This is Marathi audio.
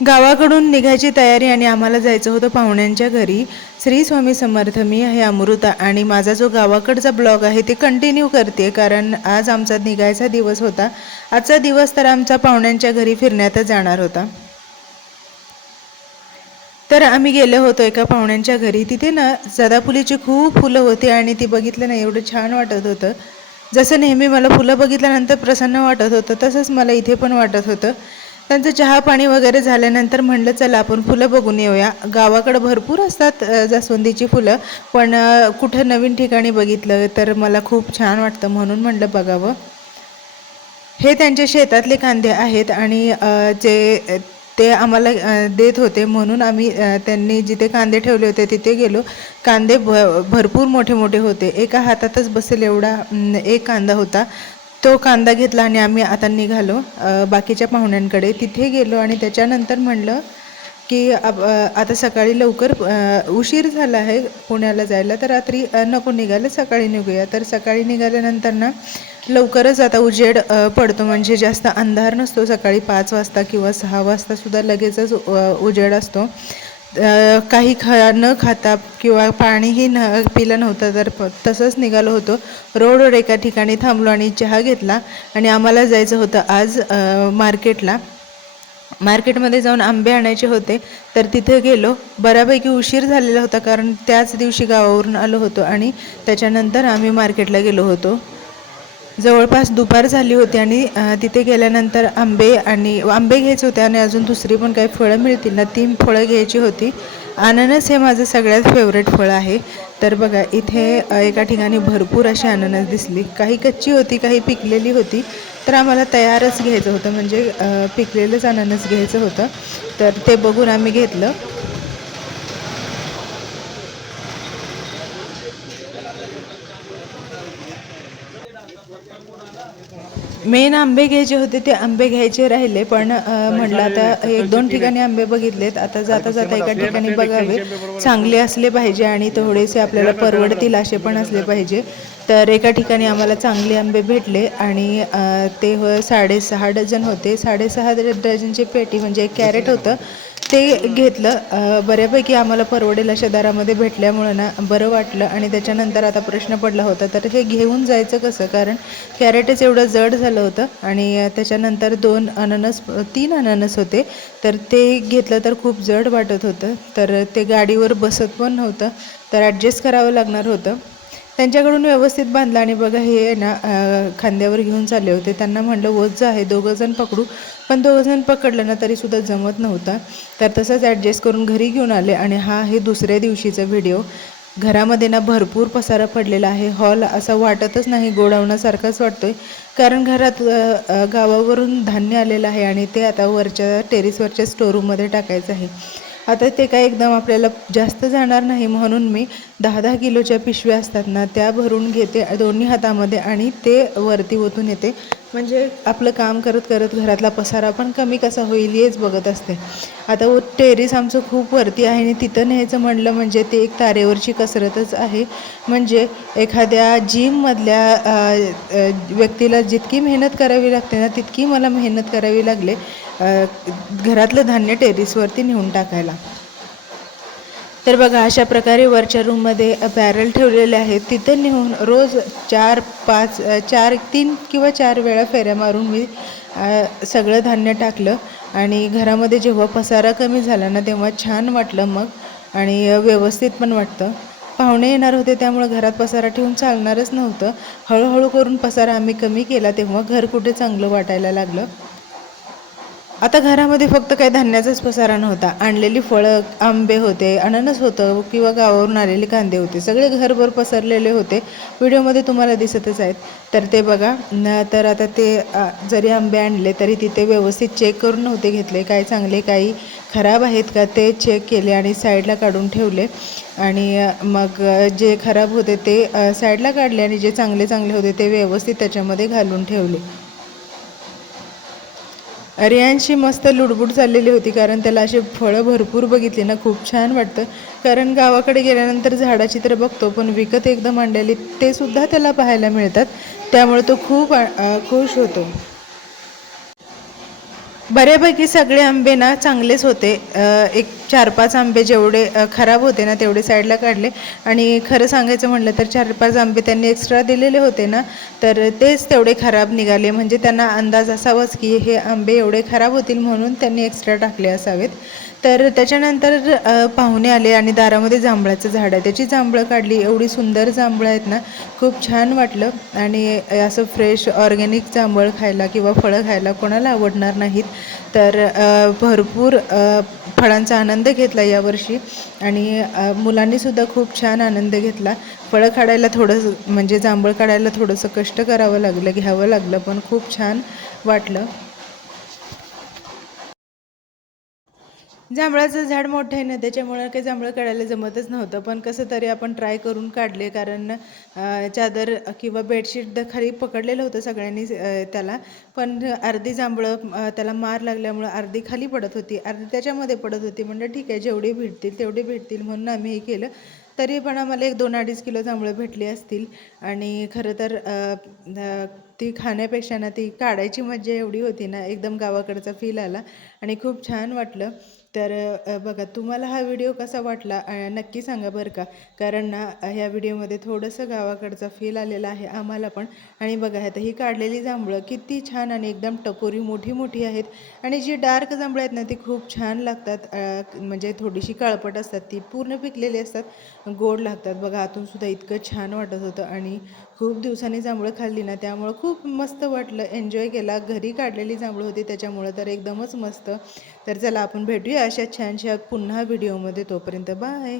गावाकडून निघायची तयारी आणि आम्हाला जायचं होतं पाहुण्यांच्या घरी. श्री स्वामी समर्थ. मी आहे अमृता आणि माझा जो गावाकडचा ब्लॉग आहे ते कंटिन्यू करते, कारण आज आमचा निघायचा दिवस होता. आजचा दिवस तर आमचा पाहुण्यांच्या घरी फिरण्यातच जाणार होता. तर आम्ही गेलो होतो एका पाहुण्यांच्या घरी. तिथे ना सदाफुलीची खूप फुलं होती आणि ती बघितलं ना एवढं छान वाटत होतं. जसं नेहमी मला फुलं बघितल्यानंतर प्रसन्न वाटत होतं, तसंच मला इथे पण वाटत होतं. त्यांचं चहा पाणी वगैरे झाल्यानंतर म्हणलं चला आपण फुलं बघून येऊया. गावाकडं भरपूर असतात जास्वंदीची फुलं, पण कुठं नवीन ठिकाणी बघितलं तर मला खूप छान वाटतं, म्हणून म्हणलं बघावं. हे त्यांच्या शेतातले कांदे आहेत आणि जे ते आम्हाला देत होते, म्हणून आम्ही त्यांनी जिथे कांदे ठेवले होते तिथे गेलो. कांदे भरपूर मोठे मोठे होते. एका हातातच बसेल एवढा एक कांदा होता. तो कांदा घेतला आणि आम्ही आता निघालो बाकीच्या पाहुण्यांकडे. तिथे गेलो आणि त्याच्यानंतर म्हणलं की आता सकाळी लवकर उशीर झाला आहे पुण्याला जायला, तर रात्री नको निघायला, सकाळी निघूया. तर सकाळी निघाल्यानंतर ना लवकरच आता उजेड पडतो, म्हणजे जास्त अंधार नसतो. सकाळी 5 वाजता किंवा 6 वाजतासुद्धा लगेचच उजेड असतो. काही न खाता किंवा पाणीही पिलं नव्हतं, तर तसंच निघालो होतो. रोडवर एका ठिकाणी थांबलो आणि चहा घेतला आणि आम्हाला जायचं होतं आज मार्केटला. मार्केटमध्ये जाऊन आंबे आणायचे होते, तर तिथे गेलो. बऱ्यापैकी उशीर झालेला होता, कारण त्याच दिवशी गावावरून आलो होतो आणि त्याच्यानंतर आम्ही मार्केटला गेलो होतो. जवळपास दुपार झाली होती आणि तिथे गेल्यानंतर आंबे घ्यायचे होते आणि अजून दुसरी पण काही फळं मिळतील ना, ती फळं घ्यायची होती. अननस हे माझं सगळ्यात फेवरेट फळ आहे. तर बघा इथे एका ठिकाणी भरपूर अशी अननस दिसली. काही कच्ची होती, काही पिकलेली होती. तर आम्हाला तयारच घ्यायचं होतं, म्हणजे पिकलेलंच अननस घ्यायचं होतं. तर ते बघून आम्ही घेतलं. मेन आंबे घ्यायचे होते, ते आंबे घ्यायचे राहिले, पण म्हटलं आता 1-2 ठिकाणी आंबे बघितलेत. आता जाता जाता एका ठिकाणी बघावे, चांगले असले पाहिजे आणि थोडेसे आपल्याला परवडतील असे पण असले पाहिजे. तर एका ठिकाणी आम्हाला चांगले आंबे भेटले आणि ते 6.5 डझन होते. 6.5 डझनची पेटी म्हणजे 1 कॅरेट होतं, ते घेतलं. बऱ्यापैकी आम्हाला परवडेल अशा दरामध्ये भेटल्यामुळं ना बरं वाटलं. आणि त्याच्यानंतर आता प्रश्न पडला होता, तर हे घेऊन जायचं कसं, कारण कॅरेटच एवढं जड झालं होतं. आणि त्याच्यानंतर 3 अननस होते, तर ते घेतलं तर खूप जड वाटत होतं, तर ते गाडीवर बसत पण नव्हतं, तर ॲडजस्ट करावं लागणार होतं. त्यांच्याकडून व्यवस्थित बांधलं आणि बघा हे ना खांद्यावर घेऊन चालले होते. त्यांना म्हटलं ओझं आहे, 2 जण पकडू, पण 2 जण पकडलं ना तरीसुद्धा जमत नव्हता. तर तसंच ॲडजस्ट करून घरी घेऊन आले. आणि हा आहे दुसऱ्या दिवशीचा व्हिडिओ. घरामध्ये ना भरपूर पसारा पडलेला आहे. हॉल असा वाटतच नाही, गोडाऊनासारखाच वाटतोय, कारण घरात गावावरून धान्य आलेलं आहे आणि ते आता वरच्या टेरेसवरच्या स्टोरूममध्ये टाकायचं आहे. आता ते काय एकदम आपल्याला जास्त जाणार नाही, म्हणून मी 10-10 किलोच्या पिशव्या असतात ना त्या भरून घेते दोन्ही हातामध्ये आणि ते वरती ओतून येते, म्हणजे आपलं काम करत करत घरातला पसारा पण कमी कसा होईल हेच बघत असते. आता टेरेस आमचं खूप वरती आहे आणि तिथं न्यायचं म्हणलं म्हणजे ते एक तारेवरची कसरतच आहे. म्हणजे एखाद्या जिममधल्या व्यक्तीला जितकी मेहनत करावी लागते ना, तितकी मला मेहनत करावी लागले घरातलं धान्य टेरेसवरती नेऊन टाकायला. तर बघा अशा प्रकारे वरच्या रूममध्ये बॅरल ठेवलेले आहेत, तिथे नेऊन रोज 3 किंवा 4 वेळा फेऱ्या मारून मी सगळं धान्य टाकलं. आणि घरामध्ये जेव्हा पसारा कमी झाला ना तेव्हा छान वाटलं मग, आणि व्यवस्थित पण वाटतं. पाहुणे येणार होते त्यामुळे घरात पसारा ठेवून चालणारच नव्हतं. हळूहळू करून पसारा आम्ही कमी केला, तेव्हा घर कुठे चांगलं वाटायला लागलं. आता घरामध्ये फक्त काही धान्याचाच पसारा नव्हता, आणलेली फळं, आंबे होते, अननस होतं किंवा गावावरून आलेले कांदे होते, सगळे घरभर पसरलेले होते. व्हिडिओमध्ये तुम्हाला दिसतच आहेत. तर ते बघा तर आता ते जरी आंबे आणले तरी तिथे व्यवस्थित चेक करून नव्हते घेतले, काही चांगले काही खराब आहेत का ते चेक केले आणि साईडला काढून ठेवले. आणि मग जे खराब होते ते साईडला काढले आणि जे चांगले चांगले होते ते व्यवस्थित त्याच्यामध्ये घालून ठेवले. रियांशी मस्त लुडबुड चाललेली होती, कारण त्याला असे फळं भरपूर बघितली ना खूप छान वाटतं. कारण गावाकडे गेल्यानंतर झाडाची तर बघतो, पण विकत एकदम आणलेली ते सुद्धा त्याला पाहायला मिळतात, त्यामुळे तो खूप खुश होतो. बऱ्यापैकी सगळे आंबे ना चांगलेच होते. एक 4-5 आंबे जेवढे खराब होते ना तेवढे साईडला काढले आणि खरं सांगायचं म्हटलं तर 4-5 आंबे त्यांनी एक्स्ट्रा दिलेले होते ना, तर तेच तेवढे खराब निघाले. म्हणजे त्यांना अंदाज असावाच की हे आंबे एवढे खराब होतील म्हणून त्यांनी एक्स्ट्रा टाकले असावेत. तर त्याच्यानंतर पाहुणे आले आणि दारामध्ये जांभळाचं झाड आहे, त्याची जांभळं काढली. एवढी सुंदर जांभळं आहेत ना, खूप छान वाटलं. आणि असं फ्रेश ऑर्गॅनिक जांभळं खायला किंवा फळं खायला कोणाला आवडणार नाहीत. तर भरपूर फळांचा आनंद घेतला यावर्षी आणि मुलांनीसुद्धा खूप छान आनंद घेतला. फळं काढायला थोडंसं म्हणजे जांभळं काढायला थोडंसं कष्ट करावं लागलं, घ्यावं लागलं, पण खूप छान वाटलं. जांभळाचं झाड मोठं आहे ना, त्याच्यामुळं काही जांभळं काढायला जमतच नव्हतं. पण कसं तरी आपण ट्राय करून काढले, कारण चादर किंवा बेडशीट खाली पकडलेलं होतं सगळ्यांनी त्याला. पण अर्धी जांभळं त्याला मार लागल्यामुळं अर्धी खाली पडत होती, अर्धी त्याच्यामध्ये पडत होती. म्हणलं ठीक आहे, जेवढे भेटतील तेवढे भेटतील म्हणून आम्ही हे केलं. तरी पण आम्हाला एक 2-2.5 किलो जांभळं भेटली असतील. आणि खरं तर ती खाण्यापेक्षा ना ती काढायची मजा एवढी होती ना, एकदम गावाकडचा फील आला आणि खूप छान वाटलं. तर बघा, तुम्हाला हा व्हिडिओ कसा वाटला नक्की सांगा बरं का. कारण ना ह्या व्हिडिओमध्ये थोडंसं गावाकडचा फील आलेला आहे आम्हाला पण. आणि बघा, आता ही काढलेली जांभळं किती छान आणि एकदम टपोरी मोठी मोठी आहेत. आणि जी डार्क जांभळं आहेत ना ती खूप छान लागतात. म्हणजे थोडीशी काळपट असतात, ती पूर्ण पिकलेली असतात, गोड लागतात. बघा, आतूनसुद्धा इतकं छान वाटत होतं आणि खूप दिवसांनी जांभळं खाल्ली ना त्यामुळं खूप मस्त वाटलं, एन्जॉय केला. घरी काढलेली जांभळं होती त्याच्यामुळं तर एकदमच मस्त. तर चला, आपण भेटूया अशा छानशा पुन्हा व्हिडिओमध्ये. तोपर्यंत बाय.